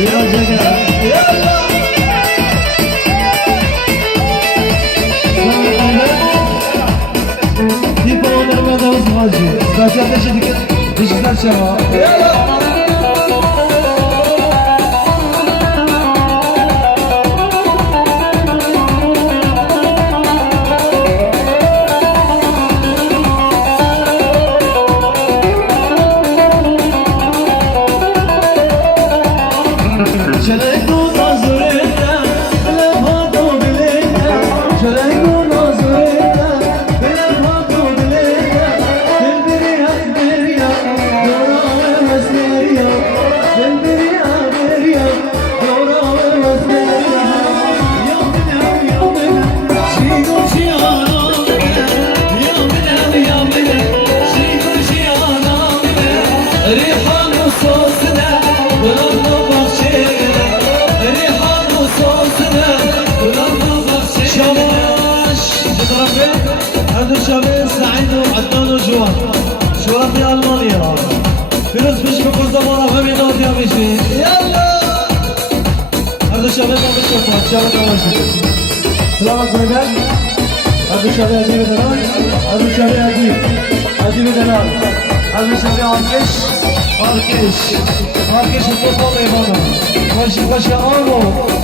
يا جماعة يلا دي بوضع ما دوز ماجي بس هتشي ديجيتال شباب يلا شباب سعيد وعدنان وجوان شرطي ألمانيا فيروز بشكو كل زمان أفهمي ناضي أمشي يلا هذا الشباب ما بشكو إن شاء الله كماشي سلامك بيبك هذا الشباب أجيب دلال هذا الشباب أجيب دلال هذا الشباب ماركش الفوتبول إيمانا ماشي آنو